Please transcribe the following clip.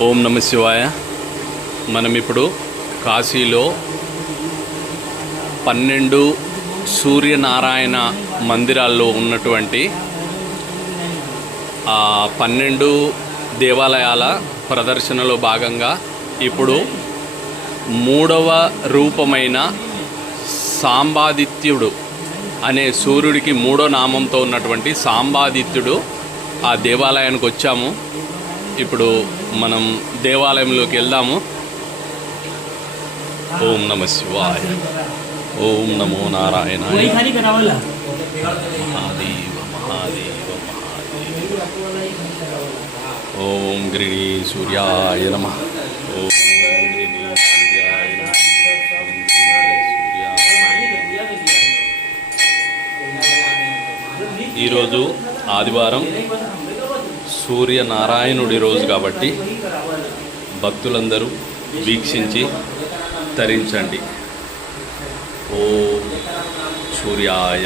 ఓం నమ శివాయ. మనం ఇప్పుడు కాశీలో పన్నెండు సూర్యనారాయణ మందిరాల్లో ఉన్నటువంటి పన్నెండు దేవాలయాల ప్రదర్శనలో భాగంగా ఇప్పుడు మూడవ రూపమైన సాంబాదిత్యుడు అనే సూర్యుడికి మూడో నామంతో ఉన్నటువంటి సాంబాదిత్యుడు ఆ దేవాలయానికి వచ్చాము. ఇప్పుడు మనం దేవాలయంలోకి వెళ్దాము. ఓం నమ శివాయ. ఓం నమో నారాయణ మహాదేవ మహాదేవ మహాదేవ. ఓం గిరిణీ సూర్యాయ నమ. ఈరోజు ఆదివారం సూర్యనారాయణుడి రోజు కాబట్టి భక్తులందరూ వీక్షించి తరించండి. ఓ సూర్యాయ